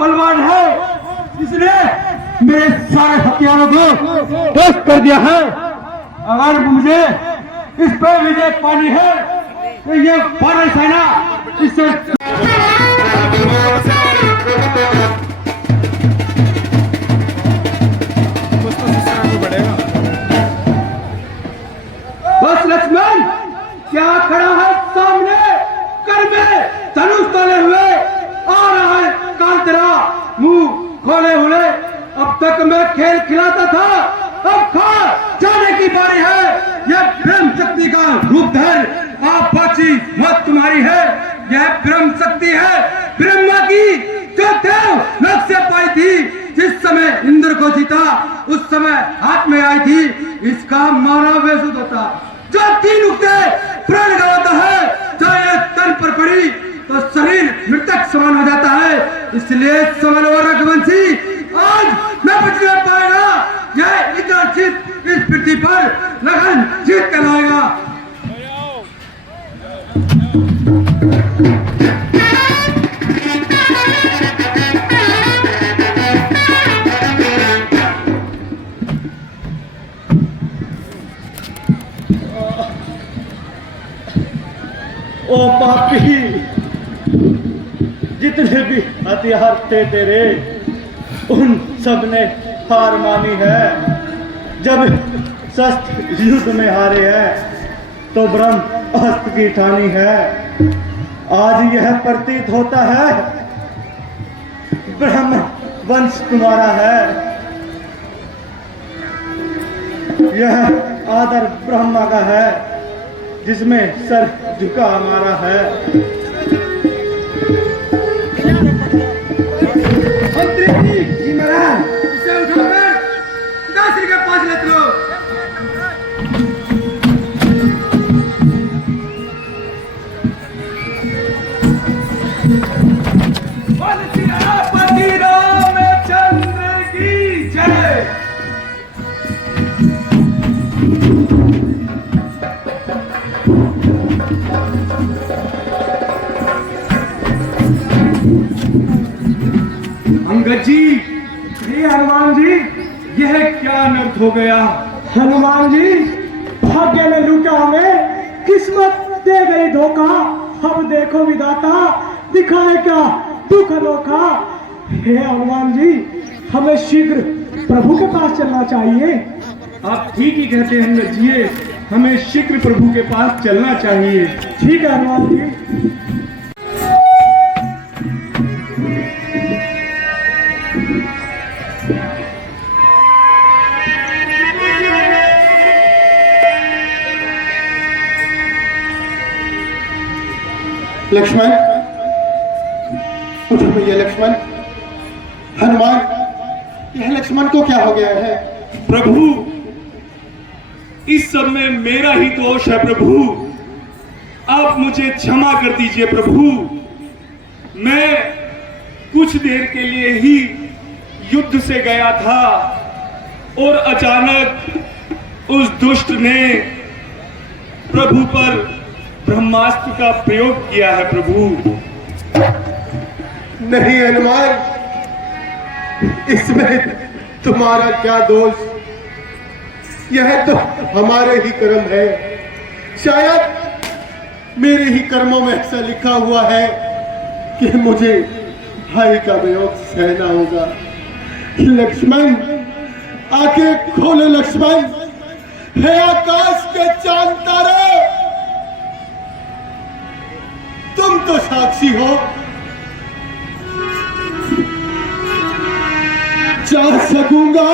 बलवान है जिसने मेरे सारे हथियारों को ध्वस्त कर दिया है। अगर मुझे इस पर विजय पानी है तो ये भारत सेना इससे बस लक्ष्मण क्या खड़ा है सामने कर में धनुष तले हुए आ रहा है काल तेरा मुंह खोले हुए। अब तक मैं खेल खिलाता था, अब खा जाने की बारी है। यह ब्रह्म शक्ति का रूप धर, आप बची मत तुम्हारी है। यह ब्रह्म शक्ति है ब्रह्मा की जो देव लोक से पाई थी। जिस समय इंद्र को जीता उस समय हाथ में आई थी। इसका मारा बेसुध होता जो 3 उगते प्राण गवाता है। चाहे यह तन पर पड़ी तो शरीर मृतक समान हो जाता है। इसलिए समन्वय रघुवंशी आज मैं कुछ नहीं पाएगा। यह इतना जीत इस पृथ्वी पर लगन जीत कर लाएगा। ओ पापी, जितने भी हथियार थे तेरे उन सब ने हार मानी है। जब शस्त्र युद्ध में हारे हैं तो ब्रह्म अस्त्र की ठानी है। आज यह प्रतीत होता है ब्रह्म वंश तुम्हारा है। यह आदर ब्रह्मा का है जिसमें सर झुका हमारा है। मंत्री जी महाराज इसे उठाकर दासरी के पास ले चलो। पति रामचंद्र की जय। अंगद जी, हनुमान जी, यह क्या अनर्थ हो गया? हनुमान जी, भाग्य ने लूटा हमें, किस्मत दे गई धोखा। अब देखो विधाता दिखाए क्या दुख अनोखा। हे हनुमान जी, हमें शीघ्र प्रभु के पास चलना चाहिए। आप ठीक ही कहते हैं अंगद जी, हमें शीघ्र प्रभु के पास चलना चाहिए। ठीक है हनुमान जी। लक्ष्मण, उठो भैया लक्ष्मण। हनुमान, यह लक्ष्मण को क्या हो गया है? प्रभु, इस सब में मेरा ही दोष है प्रभु। आप मुझे क्षमा कर दीजिए प्रभु। मैं कुछ देर के लिए ही युद्ध से गया था और अचानक उस दुष्ट ने प्रभु पर ब्रह्मास्त्र का प्रयोग किया है प्रभु। नहीं हनुमान, इसमें तुम्हारा क्या दोष? यह तो हमारे ही कर्म है। शायद मेरे ही कर्मों में ऐसा लिखा हुआ है कि मुझे भाई का वियोग सहना होगा। लक्ष्मण, आंखें खोलो लक्ष्मण। है आकाश के चांद तारे, तुम तो साक्षी हो। जा सकूंगा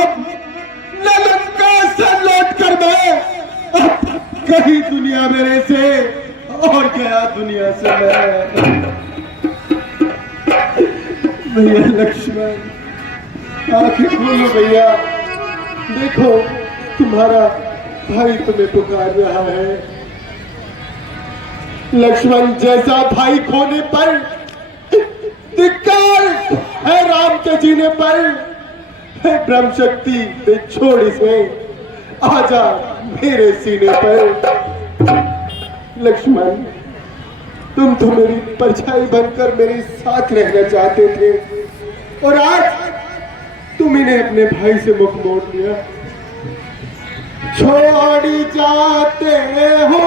न लंका से लौट कर मैं, अब कहीं दुनिया मेरे से और गया दुनिया से मैं। भैया लक्ष्मण, आंखें खोलो भैया। देखो तुम्हारा भाई तुम्हें पुकार रहा है। लक्ष्मण जैसा भाई खोने पर धिक्कार है राम के जीने पर। है ब्रह्म शक्ति दे छोड़ इसे, आजा मेरे सीने पर। लक्ष्मण, तुम तो मेरी परछाई बनकर मेरे साथ रहना चाहते थे, और आज तुम इन्हें अपने भाई से मुख मोड़ दिया। छोड़ जाते हो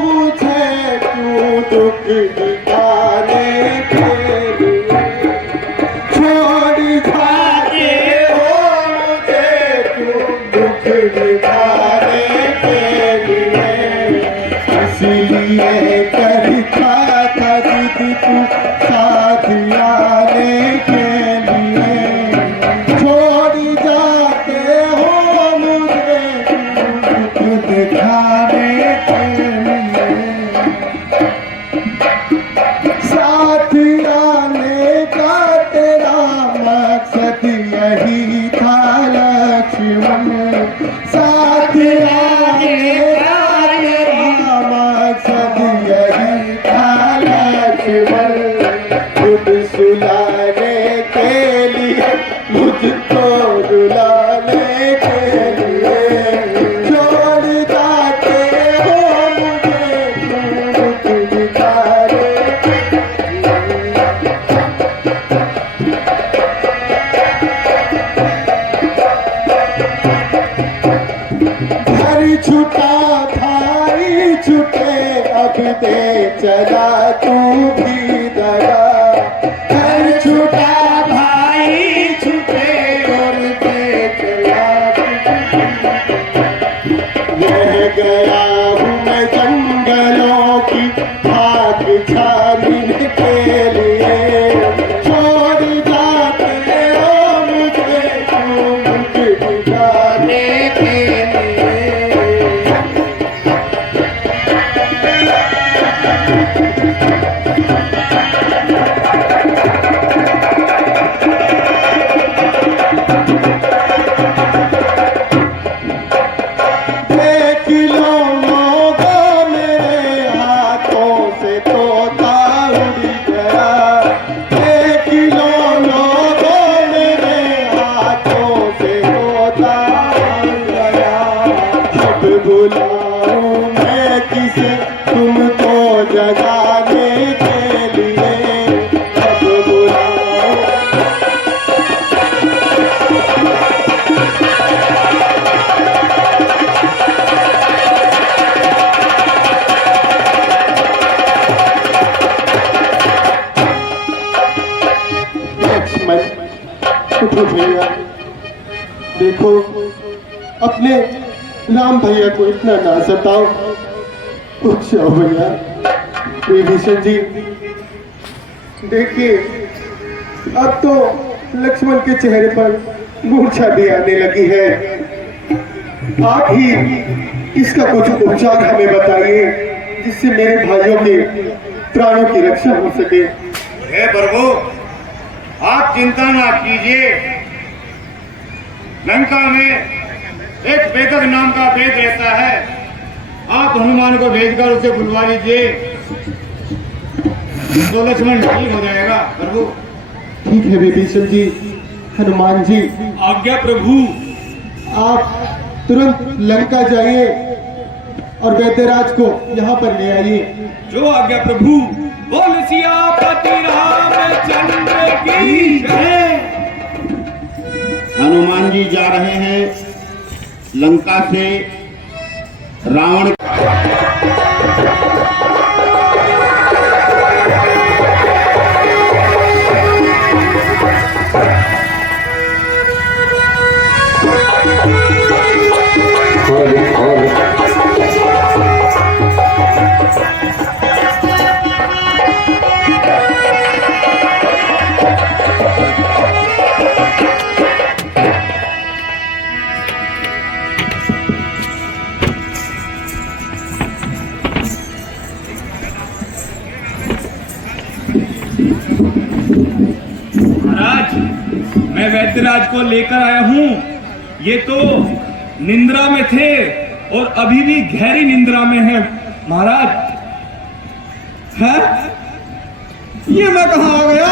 मुझे क्यों दुख दिखाने के लिए, छोड़ जाते हो मुझे क्यों दुख दिखाने के लिए, इसलिए करता था जिद तू साथ आने के लिए, छोड़ जाते हो मुझे दिखाने के लिए, साथ आने का तेरा मकसद यही था लक्ष्मण, साथ आने का तेरा मकसद यही था लक्ष्मण, खुद सुलाने के लिए मुझको रुलाने के लिए, छोड़ जाते हो मुझे दुख दिखाने के लिए। घर छुटा भाई छुटे अब दे चला तू भी दगा, घर छुटा भाई छुटे और दे चला तू भी। रह गया हूँ मैं जंगलों की भाग छानने के लिए, छोड़ जाते हो मुझे क्यों मुझ दिखाने के लिए। देख लो लोगों मेरे हाथों से तोता उड़ गया, देख लो लोगों मेरे हाथों से तोता उड़ गया, अब बुलाऊं मैं किसे तुमको जगाने के लिए, अब बुलाऊं। लक्ष्मण उठो भैया, देखो अपने राम भैया को इतना ना सताओ, उठ जाओ भैया। विभीषण जी देखिए अब तो लक्ष्मण के चेहरे पर मूर्छा भी आने लगी है, आप ही इसका कुछ उपचार हमें बताइए जिससे मेरे भाइयों के प्राणों की रक्षा हो सके। हे प्रभु, आप चिंता ना कीजिए। लंका में एक वेदक नाम का वेद रहता है, आप हनुमान को भेजकर उसे बुलवा लीजिए तो लक्ष्मण ठीक हो जाएगा। प्रभु ठीक है विभीषण जी। हनुमान जी आज्ञा प्रभु। आप तुरंत लंका जाइए और वैद्यराज को यहाँ पर ले आइए। जो आज्ञा प्रभु। बोल सियापति रामचंद्र की जय। हनुमान जी जा रहे हैं लंका से रावण। महाराज, मैं वैद्यराज को लेकर आया हूँ। ये तो निंद्रा में थे और अभी भी गहरी निंद्रा में है महाराज। है? ये मैं कहाँ आ गया?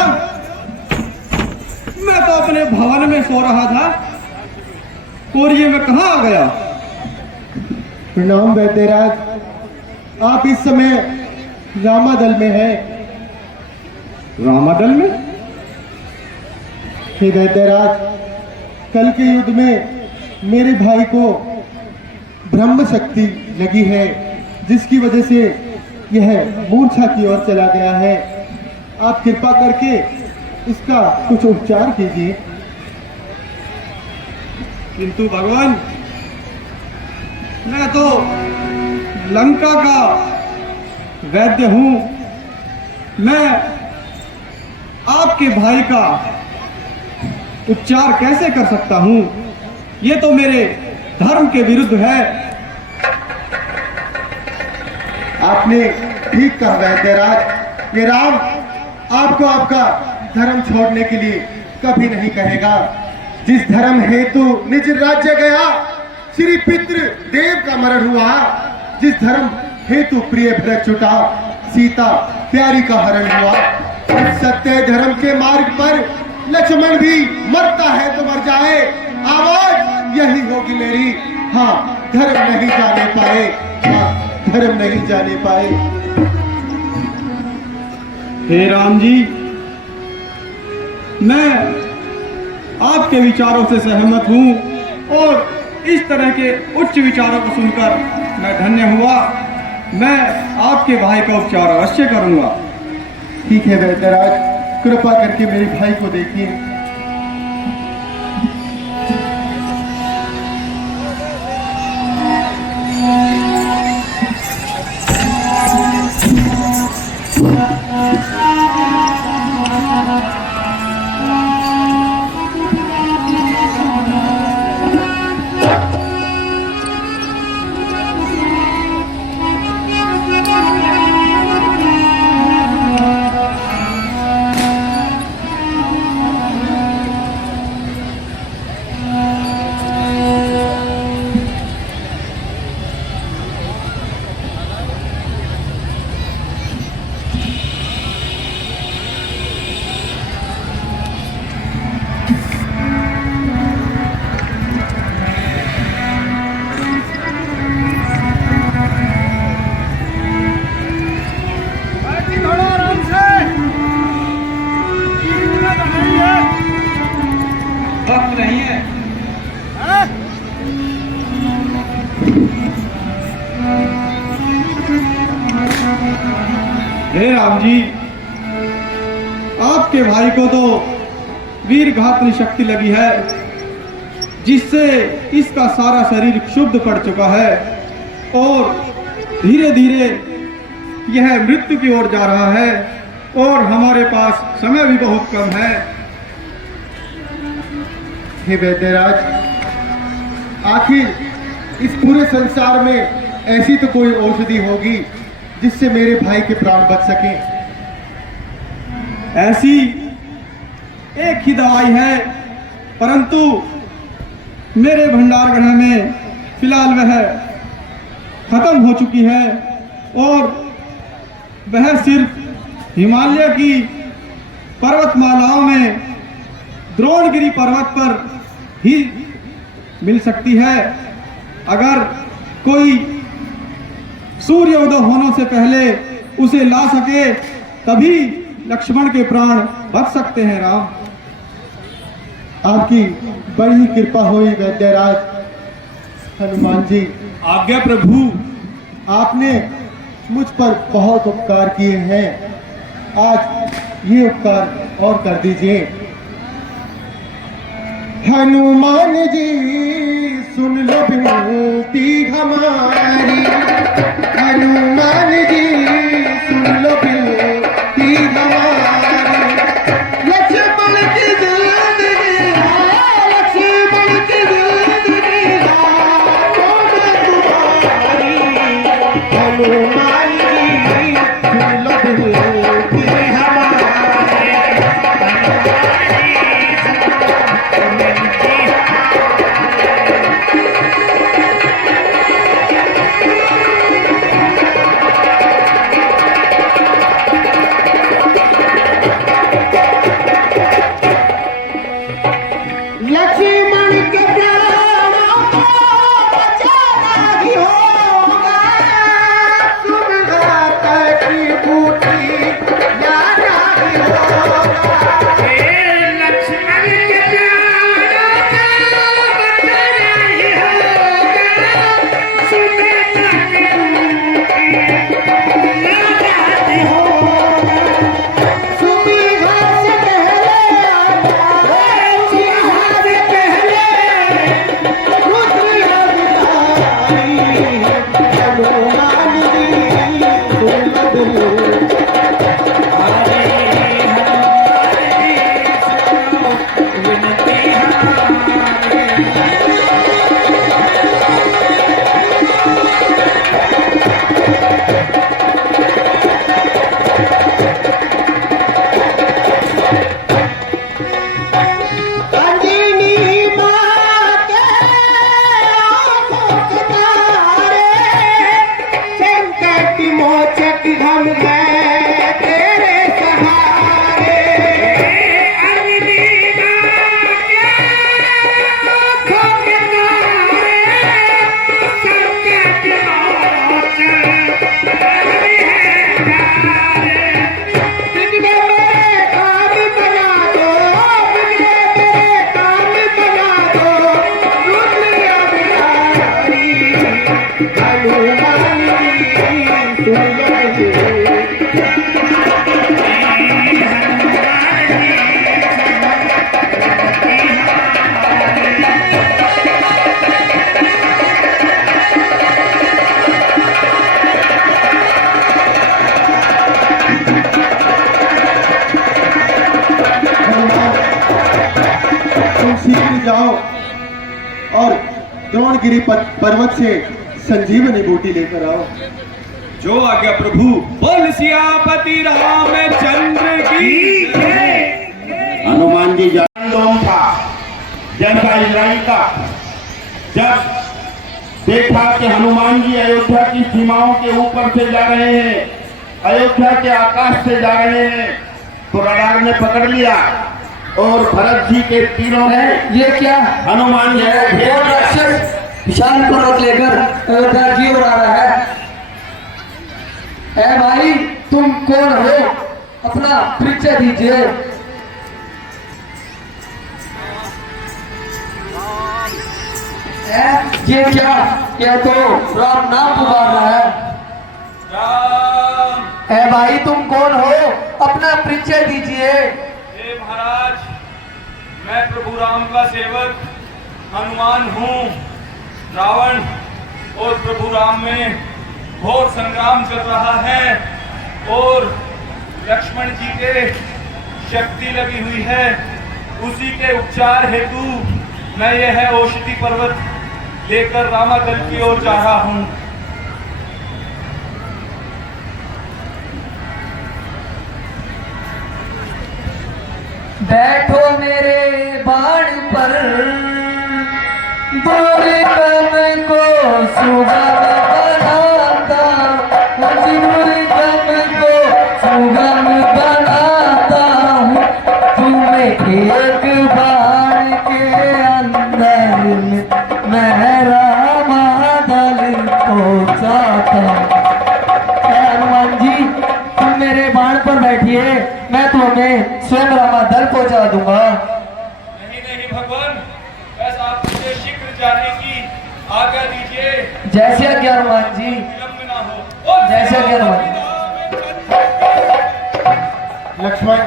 मैं तो अपने भवन में सो रहा था और ये मैं कहाँ आ गया? प्रणाम वैद्यराज, आप इस समय रामादल में हैं। रामादल में? हे वैद्यराज, कल के युद्ध में मेरे भाई को ब्रह्म शक्ति लगी है, जिसकी वजह से यह मूर्छा की ओर चला गया है। आप कृपा करके इसका कुछ उपचार कीजिए। किंतु भगवान, मैं तो लंका का वैद्य हूं। मैं आपके भाई का उपचार कैसे कर सकता हूं? ये तो मेरे धर्म के विरुद्ध है। आपने ठीक कहा वैद्यराज, ये राम आपको आपका धर्म छोड़ने के लिए कभी नहीं कहेगा। जिस धर्म हेतु निज राज्य गया, श्री पितृ देव का मरण हुआ। जिस धर्म हेतु प्रिय भरत छुटा, सीता प्यारी का हरण हुआ। इस सत्य धर्म के मार्ग पर लक्ष्मण भी मरता है तो मर जाए, आवाज यही होगी मेरी। हाँ, धर्म नहीं जाने पाए, हाँ, धर्म नहीं जाने पाए। हे राम जी, मैं आपके विचारों से सहमत हूं और इस तरह के उच्च विचारों को सुनकर मैं धन्य हुआ। मैं आपके भाई का उपचार अवश्य करूंगा। ठीक है वैद्यराज, कृपा करके मेरे भाई को देखिए। वक्त नहीं है। हे राम जी, आपके भाई को तो वीर घातनी शक्ति लगी है, जिससे इसका सारा शरीर क्षुब्ध पड़ चुका है और धीरे धीरे यह मृत्यु की ओर जा रहा है और हमारे पास समय भी बहुत कम है। हे वैद्यराज, आखिर इस पूरे संसार में ऐसी तो कोई औषधि होगी जिससे मेरे भाई के प्राण बच सके। ऐसी एक ही दवाई है, परंतु मेरे भंडार गृह में फिलहाल वह खत्म हो चुकी है और वह सिर्फ हिमालय की पर्वतमालाओं में द्रोणगिरी पर्वत पर ही मिल सकती है। अगर कोई सूर्योदय होने से पहले उसे ला सके तभी लक्ष्मण के प्राण बच सकते हैं। राम, आपकी बड़ी कृपा हुई वैद्यराज। हनुमान जी, आज्ञा प्रभु। आपने मुझ पर बहुत उपकार किए हैं, आज ये उपकार और कर दीजिए। हनुमान जी सुन लो विनती हमारी, हनुमान जी सुन लो विनती हमारी। लक्ष्मण की जिंदगी है, लक्ष्मण की जिंदगी है तुम्हारी। हनुमान जी सुन लो विनती हमारी। लक्ष्मण के प्राणों को बचाना ही होगा, तुम घातक की बूटी जाना ही होगा। लक्ष्मण के तुम शीघ्र जाओ और द्रोणगिरी पर्वत से संजीवनी बूटी लेकर आओ। जो आज्ञा प्रभु। बोल सियापति रामचंद्र की जय। हनुमान जी जन्म था जनता इजराइल का। जब देखा कि हनुमान जी अयोध्या की सीमाओं के ऊपर से जा रहे हैं, अयोध्या के आकाश से जा रहे हैं, तो रडार ने पकड़ लिया और भरत जी के तीरों में ये क्या हनुमान जी को भेज कौन दिया। राक्षस विशाल पर्वत लेकर अयोध्या की ओर आ रहा है? ए भाई, तुम कौन हो? अपना परिचय दीजिए। ये क्या? ये तो राम नाम पुकार रहा है। राम। ए भाई, तुम कौन हो? अपना परिचय दीजिए। हे महाराज, मैं प्रभु राम का सेवक हनुमान हूँ। रावण और प्रभु राम में घोर संग्राम चल रहा है और लक्ष्मण जी के शक्ति लगी हुई है। उसी के उपचार हेतु मैं यह औषधि पर्वत लेकर रामादल की ओर जा रहा हूँ। बैठो मेरे बाण पर, बोले कम को सुगम बनाता, मुझे कम को सुगम बनाता हूँ। तुम्हें एक बाण के अंदर में मैं रामादल पहुँचाता हूँ। हनुमान जी, तुम मेरे बाण पर बैठिए, मैं तुम्हें स्वयं रामादल पहुंचा दूंगा। नहीं नहीं भगवान, बस आप मुझे शीघ्र जाने की आज्ञा दीजिए। जैसे आज्ञा हनुमान जी। विलंब ना हो। जैसे आज्ञा हनुमान जी। लक्ष्मण,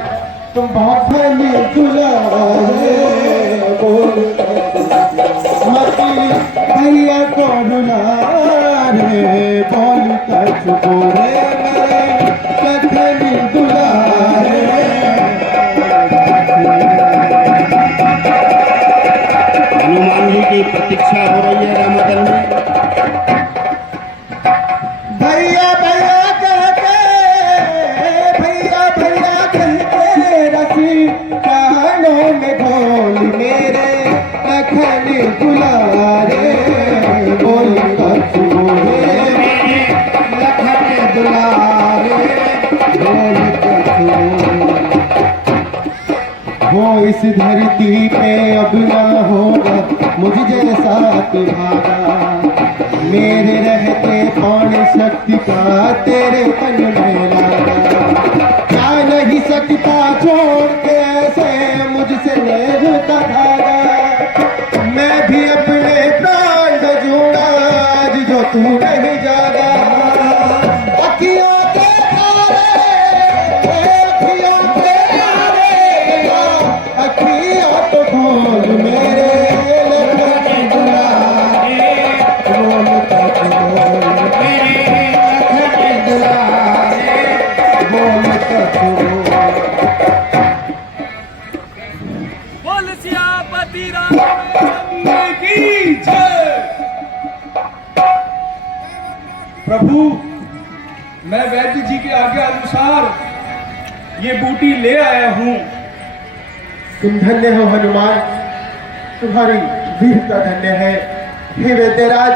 तुम बहुत भले दुलारे, मती भैया को दुलारे, बोल कर बोले मेरे कखनी दुलारे। हनुमान जी की प्रतीक्षा हो रही है रामादल में। भैया भैया कहते, भैया भैया कहते, रसी कानों में बोल मेरे लखन दुलारे, बोल कछ बोले लखन दुलारे, बोल कछ बोले। वो इस धरती पे अब ना होगा मुझ जैसा भागा, मेरे रहते कौन शक्ति का तेरे तन में लागा। क्या नहीं सकता छोड़ के ऐसे मुझसे लेता धागा, मैं भी अपने प्राण से जोड़ा आज जो तू नहीं जागा। अखियों के तारे, अखियों के तारे, अखियों तो खोल मेरे लखन दुलारे, बोल कछ बोल मेरे लखन दुलारे, बोल कछ बोल। बोल सियापति रामचंद्र की जय। प्रभु, मैं वैद्य जी की आज्ञा अनुसार ये बूटी ले आया हूँ। तुम धन्य हो हनुमान, तुम्हारी वीरता धन्य है। हे वैद्यराज,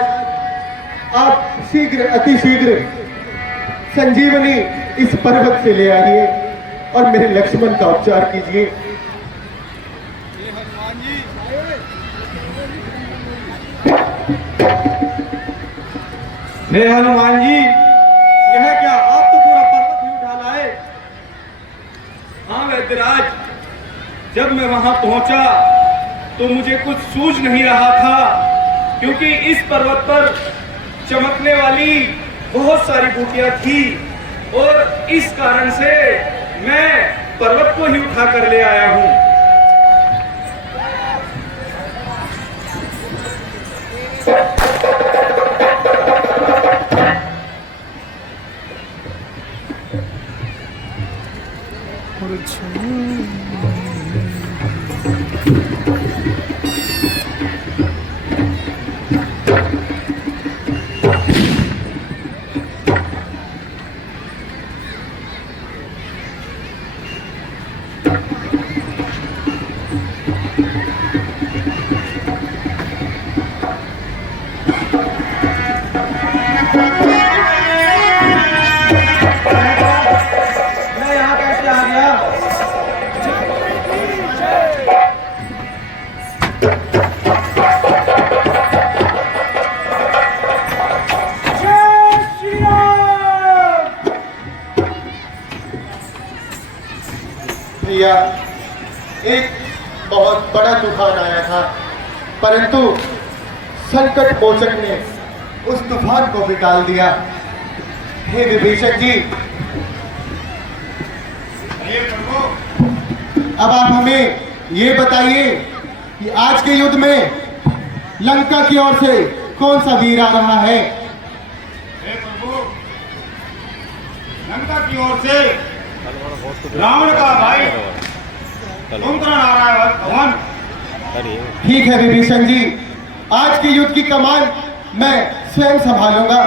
आप शीघ्र अति शीघ्र संजीवनी इस पर्वत से ले आइए और मेरे लक्ष्मण का उपचार कीजिए। हे हनुमान जी, यह क्या, आप तो पूरा पर्वत ही उठा लाए। हाँ वैद्यराज, जब मैं वहां पहुंचा तो मुझे कुछ सूझ नहीं रहा था, क्योंकि इस पर्वत पर चमकने वाली बहुत सारी बूटियां थी और इस कारण से मैं पर्वत को ही उठा कर ले आया हूं। भैया, एक बहुत बड़ा तूफान आया था, परंतु संकट मोचक ने उस तूफान को भी टाल दिया। हे विभीषण जी, अब आप हमें ये बताइए कि आज के युद्ध में लंका की ओर से कौन सा वीर आ रहा है? हे प्रभु, लंका की ओर से रावण का भाई कुंभकर्ण आ रहा है भगवान। ठीक है विभीषण जी, आज के युद्ध की कमान मैं स्वयं संभालूंगा।